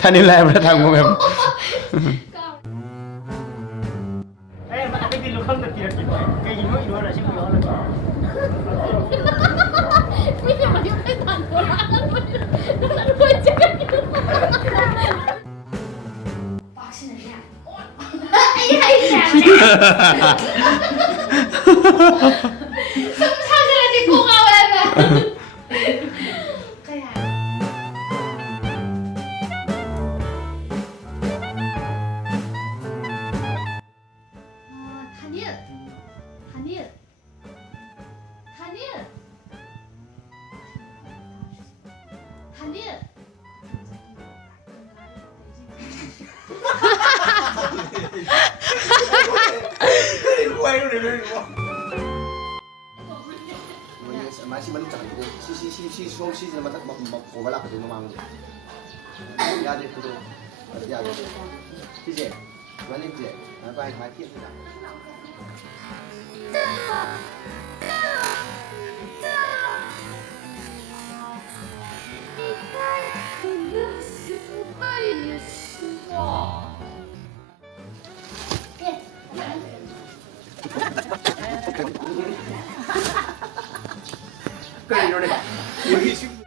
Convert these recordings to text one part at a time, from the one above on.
ท่านนี่แหละประธานผมแบบ 맛이 많이 짱이고 시시시시시시는 맛 고발라 그대로 망고 야들 구도 야들 이제 완전 이제 빨리 가 뛰었다. 그래 이러네. 여기 지금.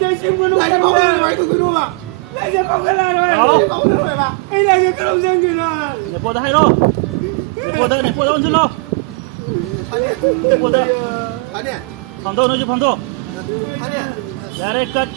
내 친구는 나 먹으러 말고 그놈아. 나 이제 먹으러 와. 먹으러 와. 이 나게 그럼 생기나. 내 보다 해로. 내 보다 온줄로. 내 보다. 아니야. 방도 넣어줘 방도. 아니야. 야래 컷.